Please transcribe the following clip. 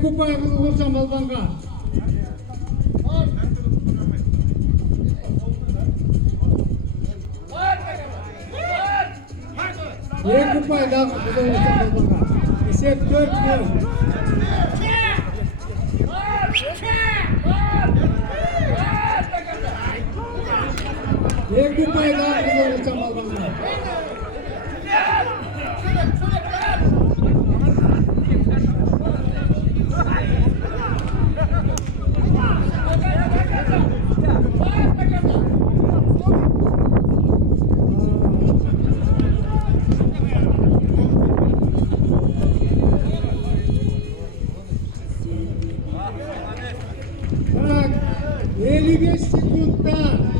Эки упай кылган балбанга. Эки упай дагы кылган балбанга. Есеп 4-1. Эки упай дагы кылган балбанга. Так, 55 секундда